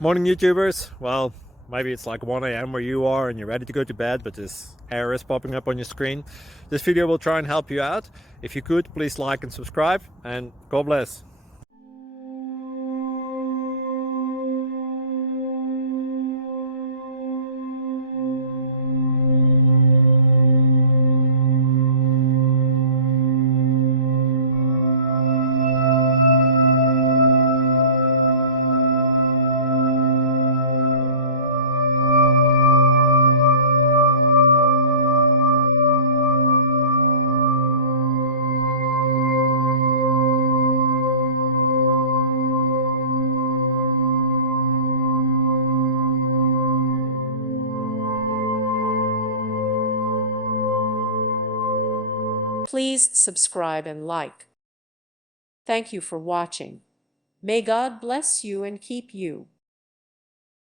Morning YouTubers. Well, maybe it's like 1 a.m. where you are and you're ready to go to bed, but this error is popping up on your screen. This video will try and help you out. If you could, please like and subscribe, and God bless. Please subscribe and like. Thank you for watching. May God bless you and keep you.